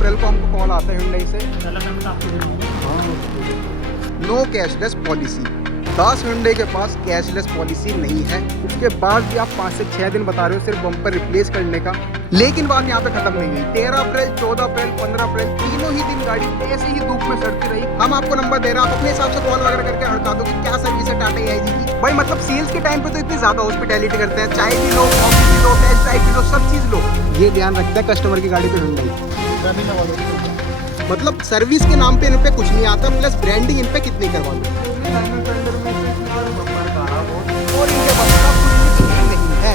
अप्रैल को हमको कॉल आता है Hyundai से, नो कैशलेस पॉलिसी। 10 Hyundai के पास कैशलेस पॉलिसी नहीं है। उसके बाद भी आप 5 से 6 दिन बता रहे हो सिर्फ बम्पर रिप्लेस करने का। लेकिन बात यहाँ पे खत्म नहीं हुई। 13 अप्रैल, 14 अप्रैल, 15 अप्रैल तीनों ही दिन गाड़ी ऐसे ही धूप में सड़ती रही। हम आपको नंबर दे रहे हैं, आप अपने हिसाब से कॉल वगैरह करके हड़का दो कि क्या सर्विस है टाटा AIG की। भाई मतलब सेल्स के टाइम पे तो इतनी ज्यादा हॉस्पिटैलिटी करते हैं, चाय भी लो, कॉफी भी लो, टेस्ट ड्राइव भी लो, सब चीज लो। ये ध्यान रखता है कस्टमर की गाड़ी पे Hyundai। मतलब सर्विस के नाम पे इन पे कुछ नहीं आता, प्लस ब्रांडिंग इन पे कितनी करवा लो और इनके पास का कुछ भी नहीं है।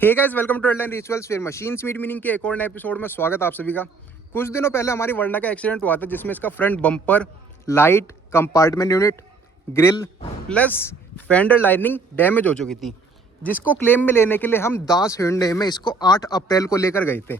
Hey guys, welcome to Redline Rituals, फिर मशीन्स मीट मीनिंग के एक और नए एपिसोड में स्वागत आप सभी का। कुछ दिनों पहले हमारी वर्ना का एक्सीडेंट हुआ था जिसमें इसका front bumper, light, compartment unit, grill plus fender lining damage हो चुकी थी, जिसको क्लेम में लेने के लिए हम दास Hyundai में इसको 8 अप्रैल को लेकर गए थे।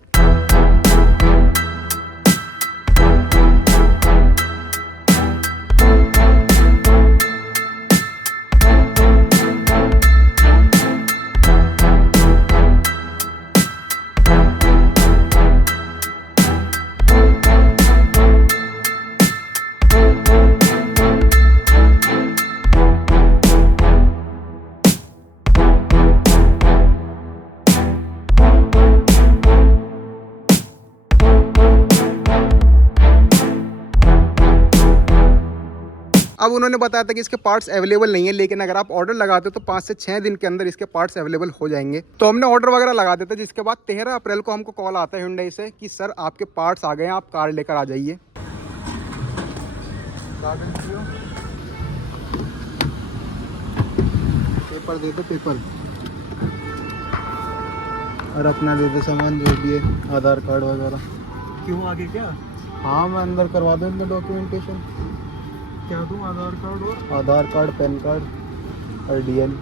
अब उन्होंने बताया था कि इसके पार्ट्स अवेलेबल नहीं है, लेकिन अगर आप ऑर्डर लगाते हो तो 5 से 6 दिन के अंदर इसके पार्ट्स अवेलेबल हो जाएंगे। तो हमने ऑर्डर वगैरह लगा देते, जिसके बाद 13 अप्रैल को हमको कॉल आता है Hyundai से कि सर आपके पार्ट्स आ गए हैं, आप कार लेकर आ जाइए। पेपर दे दो, पेपर और अपना दे दो सामान जो भी है, आधार कार्ड वगैरह। क्यों आगे क्या? हाँ, मैं अंदर करवा दूँ इनका डॉक्यूमेंटेशन। क्या दूँ? आधार कार्ड और आधार कार्ड, पैन कार्ड और DL।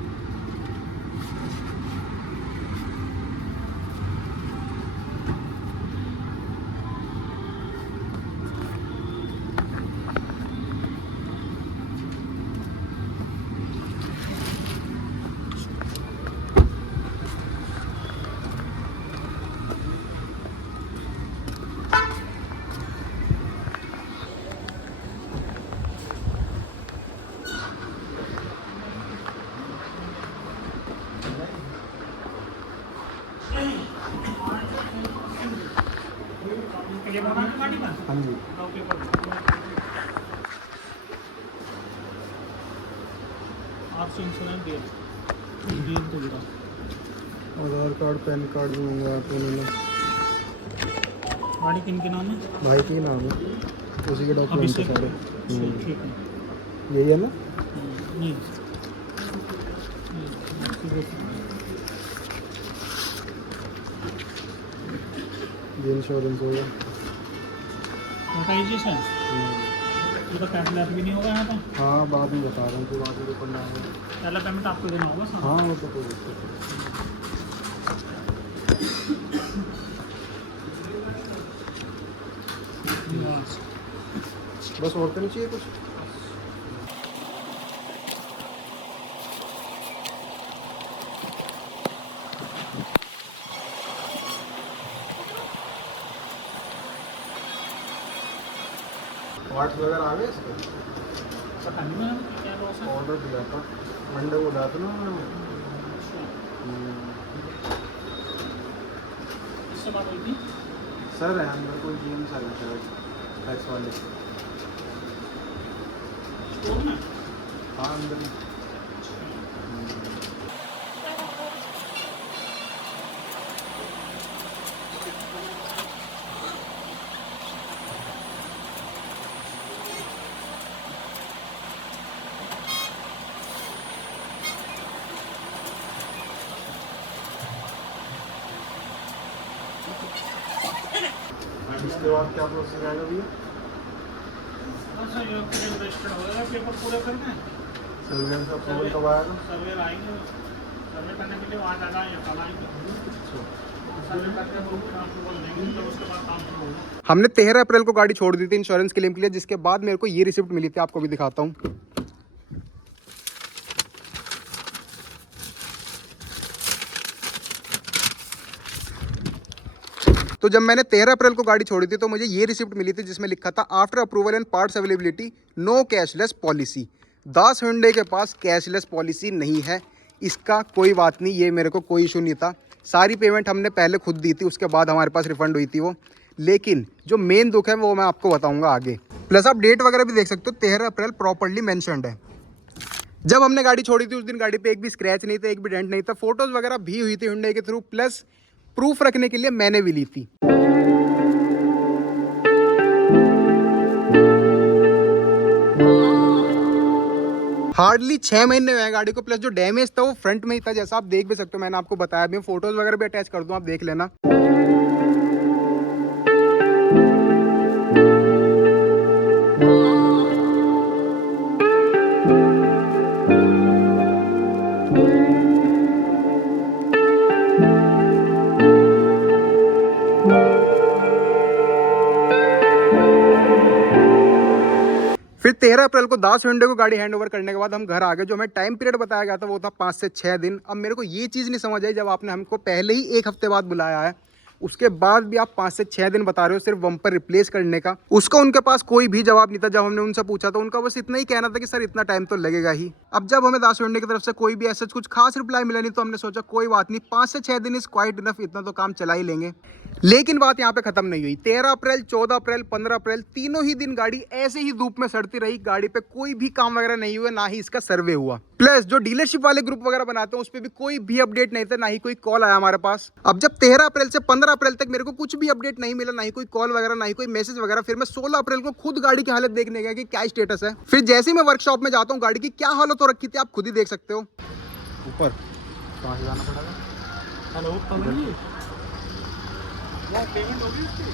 हाँ जी, आपसे इंश्योरेंस दिया तो गिरा। आधार कार्ड, पैन कार्ड भी मंगवाया था उन्होंने। गाड़ी किन के नाम है? भाई की नाम है, उसी के डॉक्यूमेंट अभिषेक। सारे। ठीक है, यही है ना? नहीं ये इंश्योरेंस होगा। बताइए सर, ये तो कैशलेस भी नहीं होगा यहाँ पर? हाँ, बाद में बता रहा हूँ, तो बाद में करना है। पहला पेमेंट आपको देना होगा सर। हाँ, वो तो कोई दिक्कत नहीं। बस और तो नहीं चाहिए कुछ। पार्ट्स वगैरह आ गए इसके? पता नहीं मैंने क्या लॉस है। ऑर्डर दिया था मंडे को, जाता ना मैंने। इससे बात हुई थी सर है अंदर कोई गेम्स आ गया था टैक्स वाले। स्टोर में? हाँ, अंदर में। इसके बाद क्या प्रोसेस आएगा भैया? सर ये क्लेम रजिस्टर्ड होगा, पेपर पूरे करना है। सर्वे का अप्रूवल कब आएगा? सर्वे आएंगे, सर्वे करने के लिए वहाँ जाना है या कल आएंगे। सर्वे करके अप्रूवल देंगे तो उसके बाद काम शुरू होगा। हमने 13 अप्रैल को गाड़ी छोड़ दी थी इंश्योरेंस क्लेम के लिए, जिसके बाद मेरे को ये रिसिप्ट मिली थी, आपको भी दिखाता हूँ। तो जब मैंने 13 अप्रैल को गाड़ी छोड़ी थी तो मुझे ये रिसिप्ट मिली थी जिसमें लिखा था after approval and parts availability no cashless policy. Das Hyundai के पास कैशलेस पॉलिसी नहीं है। इसका कोई बात नहीं, ये मेरे को कोई इशू नहीं था। सारी पेमेंट हमने पहले खुद दी थी, उसके बाद हमारे पास रिफंड हुई थी वो। लेकिन जो मेन दुख है वो मैं आपको बताऊंगा आगे। प्लस आप डेट वगैरह भी देख सकते हो, 13 अप्रैल प्रॉपर्ली मेंशन्ड है। जब हमने गाड़ी छोड़ी थी उस दिन गाड़ी पे एक भी स्क्रैच नहीं था, एक भी डेंट नहीं था। फोटोज वगैरह भी हुई थी हुंडई के थ्रू, प्लस प्रूफ रखने के लिए मैंने भी ली थी। हार्डली 6 महीने हुए हैं गाड़ी को। प्लस जो डैमेज था वो फ्रंट में ही था, जैसा आप देख भी सकते हो, मैंने आपको बताया भी। फोटोज वगैरह भी अटैच कर दूं, आप देख लेना। फिर 13 अप्रैल को दास हुंडई को गाड़ी हैंड ओवर करने के बाद हम घर आ गए। जो हमें टाइम पीरियड बताया गया था वो था 5 से 6 दिन। अब मेरे को ये चीज़ नहीं समझ आई, जब आपने हमको पहले ही 1 हफ्ते बाद बुलाया है, उसके बाद भी आप 5 से 6 दिन बता रहे हो सिर्फ बम्पर रिप्लेस करने का। उसका उनके पास कोई भी जवाब नहीं था। जब हमने उनसे पूछा तो उनका बस इतना ही कहना था कि सर इतना टाइम तो लगेगा ही। अब जब हमें दास हुंडई की तरफ से कोई भी ऐसा कुछ खास रिप्लाई मिला नहीं तो हमने सोचा कोई बात नहीं, 5 से 6 दिन इज क्वाइट इनफ, इतना तो काम चला ही लेंगे। लेकिन बात यहाँ पे खत्म नहीं हुई। 13 अप्रैल, 14 अप्रैल, 15 अप्रैल, तीनों ही दिन गाड़ी ऐसे ही धूप में सड़ती रही। गाड़ी पे कोई भी काम वगैरह नहीं हुआ, ना ही इसका सर्वे हुआ। प्लस जो डीलरशिप वाले ग्रुप वगैरह बनाते हैं उस पर भी कोई भी अपडेट नहीं था, ना ही कोई कॉल आया हमारे पास। अब जब 13 अप्रैल से 15 अप्रैल तक मेरे को कुछ भी अपडेट नहीं मिला, ना ही कोई कॉल वगैरह, ना ही कोई मैसेज वगैरह, फिर मैं 16 अप्रैल को खुद गाड़ी की हालत देखने गया कि क्या स्टेटस है। फिर जैसे ही मैं वर्कशॉप में जाता हूँ, गाड़ी की क्या हालत हो रखी थी आप खुद ही देख सकते हो। ऊपर कहाँ से जाना पड़ेगा? हेलो, पेमेंट होगी इसकी?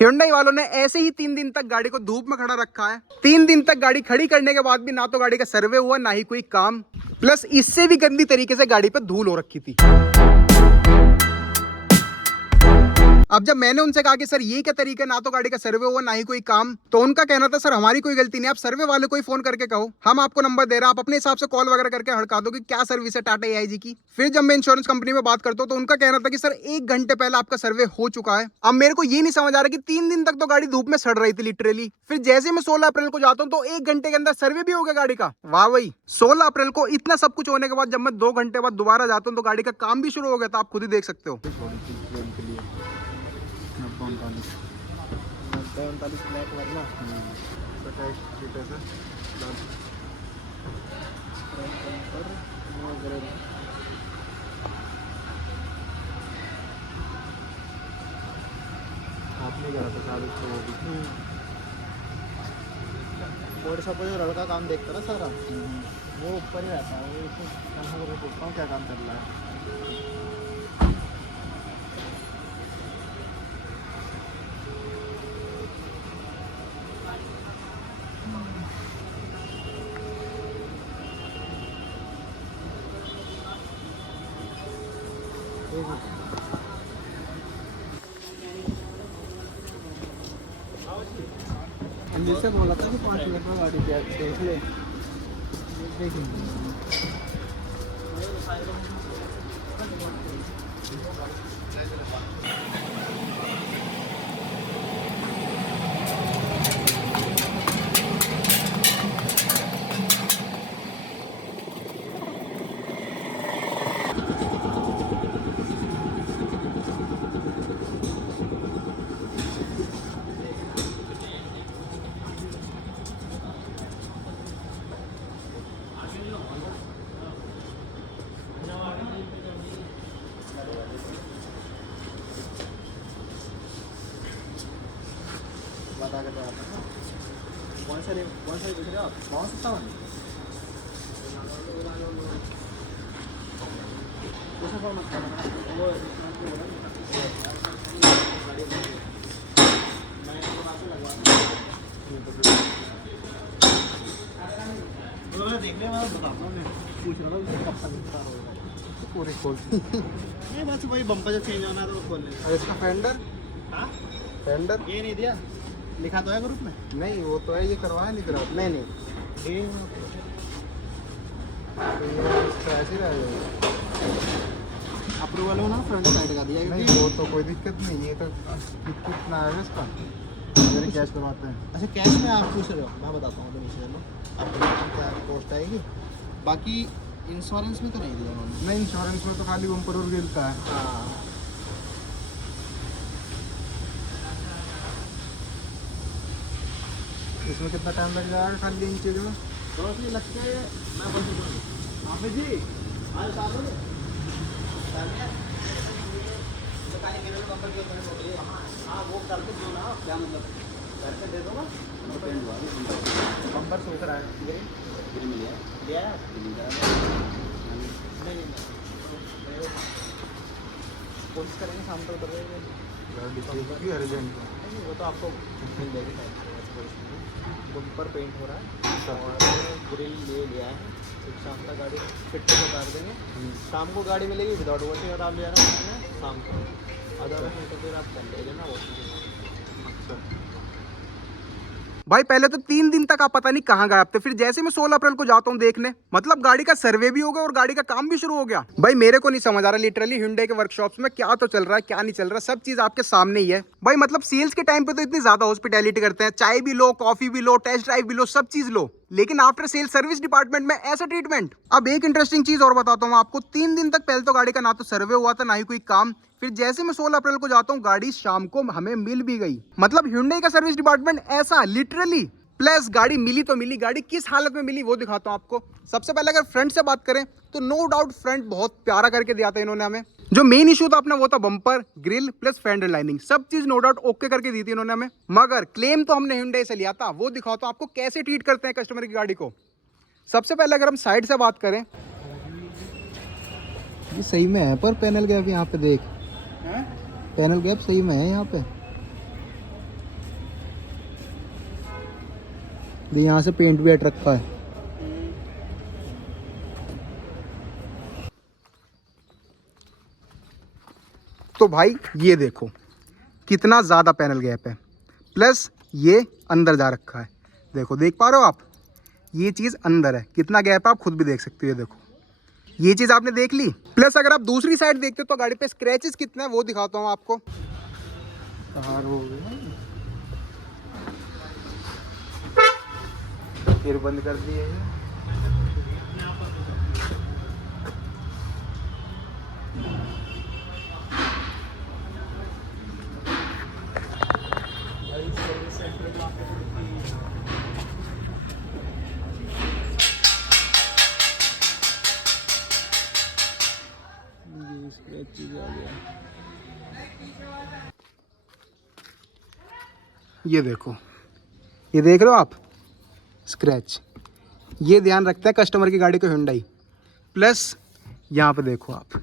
Hyundai वालों ने ऐसे ही 3 दिन तक गाड़ी को धूप में खड़ा रखा है। 3 दिन तक गाड़ी खड़ी करने के बाद भी ना तो गाड़ी का सर्वे हुआ, ना ही कोई काम। प्लस इससे भी गंदी तरीके से गाड़ी पे धूल हो रखी थी। अब जब मैंने उनसे कहा कि सर ये क्या तरीका, ना तो गाड़ी का सर्वे हुआ, ना ही कोई काम, तो उनका कहना था सर हमारी कोई गलती नहीं, आप सर्वे वाले को ही फोन करके कहो, हम आपको नंबर दे रहे हैं, आप अपने हिसाब से कॉल वगैरह करके हड़का दो कि क्या सर्विस है टाटा AIG की। फिर जब मैं इंश्योरेंस कंपनी में बात करता हूँ तो उनका कहना था कि सर 1 घंटे पहले आपका सर्वे हो चुका है। अब मेरे को ये नहीं समझ आ रहा कि 3 दिन तक तो गाड़ी धूप में सड़ रही थी लिटरली। फिर जैसे मैं 16 अप्रैल को जाता हूँ तो 1 घंटे के अंदर सर्वे भी हो गया गाड़ी का। वाह भाई, 16 अप्रैल को इतना सब कुछ होने के बाद जब मैं 2 घंटे बाद दोबारा जाता हूँ तो गाड़ी का काम भी शुरू हो गया था, आप खुद ही देख सकते हो। 39 ब्लैक वाला 27 लीटर है। आपने करा था 40 को वो भी बोर्ड सब जो लड़का काम देखता ना सारा, वो ऊपर ही रहता है। वो कहाँ को पूछता हूँ क्या काम चल रहा है। जैसे बोला था कि 5 मिनट में गाड़ी देख ले, देखेंगे। सा कौन सा देख रहे हो आप? 57? उसमें कौन मत करना वो देखने वाला बताता हूँ मैं पूछ रहा था कब तक इतना होगा पूरी खोल ये बस वही बम्पर जब चेंज होना है तो खोल लेना। और इसका फेंडर हाँ फेंडर ये नहीं दिया लिखा तो है ग्रुप में? नहीं वो तो है, ये करवाया नहीं करा नहीं नहीं ये ऐसे ही रहेगा। अप्रूवल हो ना फ्रंट साइड का दिया नहीं क्योंकि वो तो कोई दिक्कत नहीं, ये तो कितना है इसका मेरे कैश करवाते हैं। अच्छा कैश में आप पूछ रहे हो, मैं बताता हूँ तो नीचे चलो आपको क्या कॉस्ट आएगी। बाकी इंश्योरेंस में तो नहीं दिया उन्होंने। नहीं इंश्योरेंस में तो खाली बम्पर और गिरता है। हाँ इसमें कितना टाइम लग जाएगा खाली इन चीज़ों में? तो इसलिए लग के मैं बोल सकता हूँ हाफिज जी आज साथ हो हाँ वो करके दो ना क्या मतलब करके दे दो ना बम्पर से उतर आया लिया नहीं कोशिश करेंगे शाम तक उतर जाएंगे अर्जेंट वो तो आपको मिल जाएगी। बम्पर पेंट हो रहा है और ग्रिल ले लिया है एक शाम तक गाड़ी फिट करके उतार देंगे। शाम को गाड़ी मिलेगी विदाउट वॉशिंग और आप ले जाना है शाम को आधा घंटे फिर आप कर ले लेना वॉशिंग। भाई पहले तो 3 दिन तक आप पता नहीं कहाँ गायब थे, फिर जैसे मैं 16 अप्रैल को जाता हूँ देखने, मतलब गाड़ी का सर्वे भी हो गया और गाड़ी का काम भी शुरू हो गया। भाई मेरे को नहीं समझ आ रहा लिटरली Hyundai के वर्कशॉप्स में क्या तो चल रहा है क्या नहीं चल रहा, सब चीज आपके सामने ही है। भाई मतलब सेल्स के टाइम पे तो इतनी ज्यादा हॉस्पिटैलिटी करते हैं, चाय भी लो, कॉफी भी लो, टेस्ट ड्राइव भी लो, सब चीज लो, लेकिन आफ्टर सेल सर्विस डिपार्टमेंट में ऐसा ट्रीटमेंट। अब एक इंटरेस्टिंग चीज और बताता हूँ आपको, 3 दिन तक पहले तो गाड़ी का ना तो सर्वे हुआ था ना ही कोई काम, फिर जैसे मैं 16 अप्रैल को जाता हूँ गाड़ी शाम को हमें मिल भी गई। मतलब Hyundai का सर्विस डिपार्टमेंट ऐसा लिटरली। प्लस गाड़ी मिली तो मिली, गाड़ी किस हालत में मिली वो दिखाता हूँ आपको। सबसे पहले अगर फ्रंट से बात करें तो नो डाउट फ्रंट बहुत प्यारा करके दिया था इन्होंने हमें। जो मेन इशू था अपना वो था bumper, grill plus fender lining, सब चीज नो डाउट ओके करके दी थी इन्होंने हमें। मगर क्लेम तो हमने Hyundai से लिया था, वो दिखाता हूँ आपको कैसे ट्रीट करते हैं कस्टमर की गाड़ी को। सबसे पहले अगर हम साइड से बात करें, ये सही में है पर पैनल गैप यहाँ पे देख, पैनल गैप सही में है यहाँ पे, यहाँ से पेंट भी हट रखा है। तो भाई ये देखो कितना ज्यादा पैनल गैप है, प्लस ये अंदर जा रखा है, देखो देख पा रहे हो आप, ये चीज अंदर है, कितना गैप है आप खुद भी देख सकते हो। ये देखो ये चीज आपने देख ली। प्लस अगर आप दूसरी साइड देखते हो तो गाड़ी पे स्क्रैचेस कितने हैं वो दिखाता हूँ आपको। कहाँ हो गया, फिर बंद कर दिए हैं। ये देखो, ये देख रहे हो आप स्क्रैच, ये ध्यान रखता है कस्टमर की गाड़ी को Hyundai। प्लस यहाँ पे देखो आप,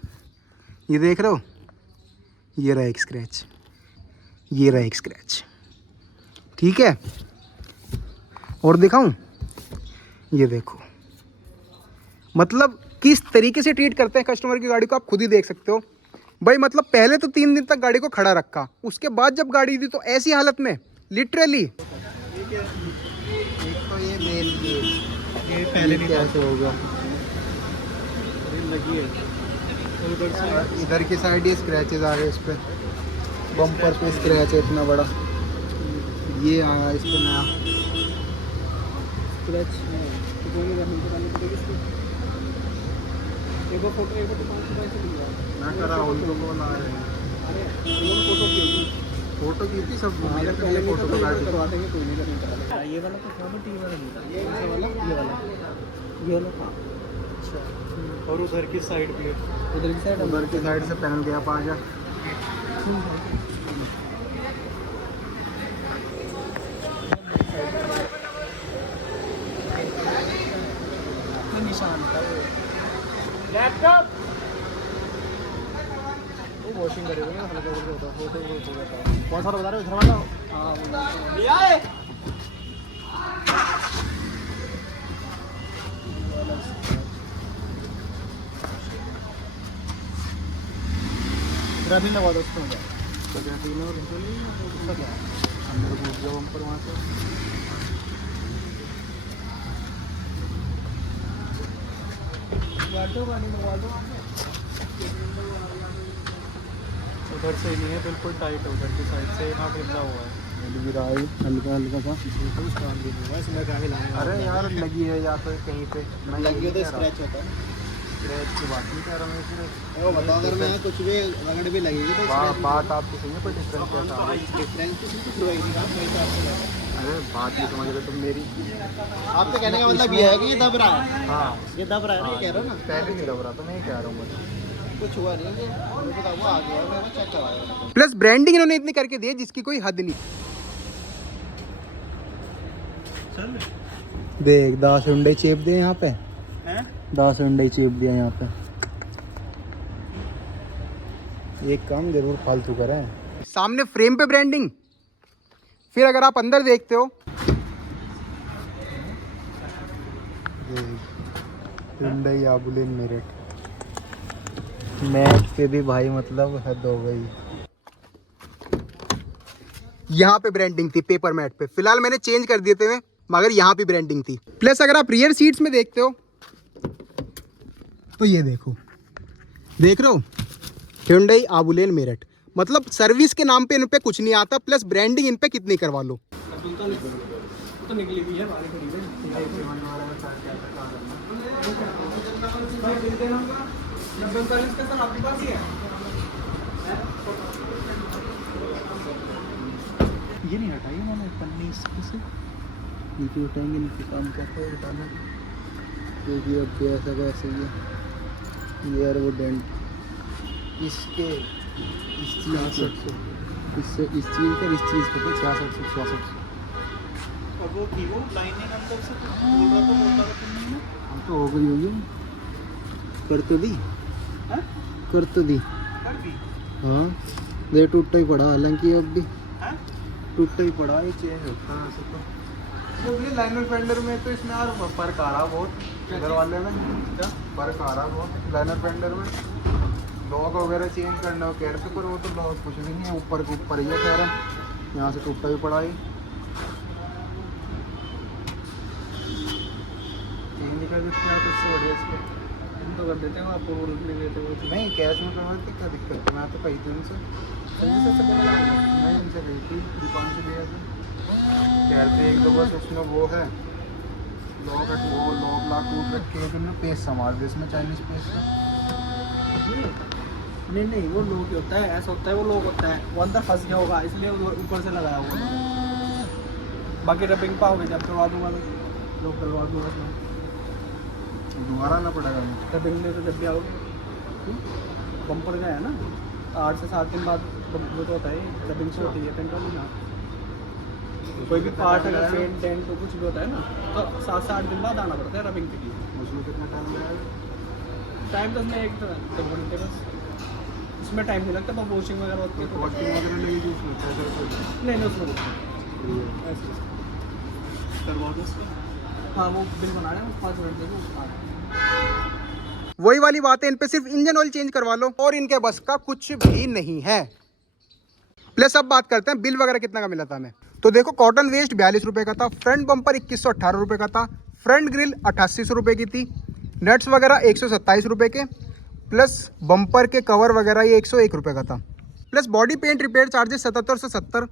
ये देख रहे हो, ये रहा एक स्क्रैच, ये रहा एक स्क्रैच, ठीक है। और दिखाऊं, ये देखो, मतलब किस तरीके से ट्रीट करते हैं कस्टमर की गाड़ी को आप खुद ही देख सकते हो। भाई मतलब पहले तो 3 दिन तक गाड़ी को खड़ा रखा, उसके बाद जब गाड़ी दी तो ऐसी हालत में लिटरली। एक तो ये मेन ये पहले नहीं कैसे होगा, लगी है इधर की साइड ये स्क्रैचेस आ रहे हैं, इस पे बम्पर पे स्क्रैच है इतना बड़ा, ये आया इस पे नया स्क्रैच एक फोटो एक तो 500 से मिल जाएगा। ना करा उनको कॉल आ रहे हैं, अरे फोटो की होगी, फोटो की थी सब, अगर पहले फोटो तो को काट करवा देंगे, कोई नहीं करेंगे। ये वाला तो था बट ये वाला नहीं, ये वाला ये वाला था। अच्छा और उधर की साइड प्लेट, उधर की साइड से पैनल गैप आ गया। वो वॉशिंग करेंगे ना, हल्का हल्का होता है, होते हो जाता है। कौन सा बता रहे हो, इधर वाला? हाँ वो लिया है। ग्राफिन लगा दो उसको, तो ग्राफिन और इनको नहीं, उसका क्या है अंदर घुस जाओ ऊपर वहाँ से। गाड़ी लगवा दो, उधर से नहीं है, बिल्कुल टाइट है, उधर की साइड से यहाँ गिरा हुआ है, हल्का हल्का सा। अरे यार लगी है या फिर कहीं पे लगी है तो स्क्रैच होता है। स्क्रैच की बात नहीं कर रहा मैं, सिर्फ वो बताओ अगर मैं कुछ भी रगड़ भी लगेगी तो बात आपकी सही है, पर डिफरेंस कैसा है? डिफरेंस कुछ होएगी ना मेरे हिसाब से। अरे बात नहीं समझ रहे तुम मेरी। आपके कहने का मतलब ये है कि ये दब रहा है? हाँ ये दब रहा है ना, कह रहे हो ना? पहले नहीं दब रहा तो मैं कह रहा हूँ, कुछ हुआ नहीं है, वो आ गया, मैं चेक करवाया। प्लस ब्रांडिंग इन्होंने इतनी करके दी है जिसकी कोई हद नहीं। देख 10 अंडे चेप दिए यहाँ पे, 10 अंडे चेप दिया यहाँ पे। एक काम जरूर फालतू करा है। सामने फ्रेम पे ब्रांडिंग, फिर अगर आप अंदर देखते हो Hyundai Abulen मेरठ, मैट पे भी भाई मतलब हद हो गई। यहाँ पे ब्रांडिंग थी पेपर मैट पे, फिलहाल मैंने चेंज कर दिए थे मगर यहाँ पे ब्रांडिंग थी। प्लस अगर आप रियर सीट्स में देखते हो तो ये देखो, देख रहे हो Hyundai Abulen मेरठ, मतलब सर्विस के नाम पे इन पे कुछ नहीं आता, प्लस ब्रांडिंग इन पे कितनी करवा लो। तो निकली भी है हमारी खड़ी है। आपके पास ही है ये नहीं हटाई उन्होंने पन्नी से, नीचे उठाएंगे, नीचे काम करते हैं हटाना, क्योंकि अब ऐसा कैसे ये यार वो डेंट इसके इस चीज़ इससे इस चीज़ का इस चीज़ का 66 और वो थी वो लाइनिंग अंदर से बोल रहा तो बोलता नहीं, हम तो हो गई होगी, कर तो दी, कर तो दी, हाँ ये टूटा ही पड़ा, हालांकि अब भी टूटा ही पड़ा, ये चेंज होता है ऐसे तो। तो लाइनर फेंडर में तो इसमें यार फर्क आ रहा बहुत, इधर वाले में क्या फर्क आ रहा बहुत लाइनर फेंडर में। लॉक वगैरह चेंज करना हो कह रहे थे, पर वो तो लॉक कुछ भी नहीं है, ऊपर के ऊपर ही है कह रहा है, यहाँ से टूटा ही पड़ा ही। चेंज कर देते हैं उससे बढ़िया, इसको हम तो कर देते हैं, आपको बोल नहीं देते वो नहीं, कैश में पेमेंट क्या दिक्कत है? मैं तो कही थी उनसे, मैं इनसे गई थी दुकान से लिया था, कह रहे थे एक दो बस उसमें वो है लॉक, वो लॉक लाक टूट रखे हैं, तुमने पेज संभाल दे इसमें, चाइनीज पेज का। नहीं वो लोग होता है, ऐसा होता है, वो लोग होता है, वो अंदर फंस गया होगा इसलिए ऊपर से लगाया होगा। बाकी रबिंग पाओगे जब करवा दूंगा तो लोग करवा दूंगा, दोबारा ना पड़ेगा रबिंग में, तो जब भी आओगे बम्पर गया है ना 8 से 7 दिन बाद वो तो होता है, रबिंग से होती है पेंट वाली ना, कोई भी पार्ट अगर पेंट टेंट तो कुछ भी होता है ना, तो 7 से 8 दिन बाद आना पड़ता है रबिंग के लिए। उसमें कितना टाइम लगेगा? टाइम तो उसमें 1 घंटे बस, इसमें टाइम नहीं लगता, बस वॉशिंग वगैरह होती है तो वॉशिंग वगैरह लगेगी उसमें, नहीं उसमें ऐसे करवा दो उसका। हाँ वो बिल बना रहे हैं 5 मिनट देखो, वही वाली बात है, इन पे सिर्फ इंजन ऑयल चेंज करवा लो और इनके बस का कुछ भी नहीं है। प्लस अब बात करते हैं बिल वगैरह कितना का मिला था हमें। तो देखो कॉटन वेस्ट 42 रुपये का था, फ्रंट बम्पर 2118 रुपये का था, फ्रंट ग्रिल 8800 रुपये की थी, नट्स वगैरह 127 रुपये के, प्लस बम्पर के कवर वगैरह ये 101 रुपये का था, plus body paint repair charges 77 से 70,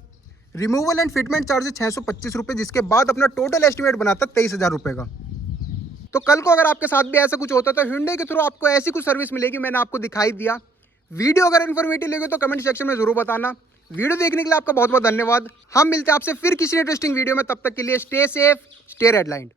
रिमूवल एंड फिटमेंट चार्जेस 625 रुपये, जिसके बाद अपना टोटल एस्टिमेट बनाता 23,000 रुपये का। तो कल को अगर आपके साथ भी ऐसा कुछ होता तो Hyundai के थ्रू आपको ऐसी कुछ सर्विस मिलेगी, मैंने आपको दिखाई दिया। वीडियो अगर इन्फॉर्मेटिव लगे तो कमेंट सेक्शन में जरूर बताना। वीडियो देखने के लिए आपका बहुत बहुत धन्यवाद। हम मिलते हैं आपसे फिर किसी इंटरेस्टिंग वीडियो में, तब तक के लिए स्टे सेफ, स्टे रेडलाइंड।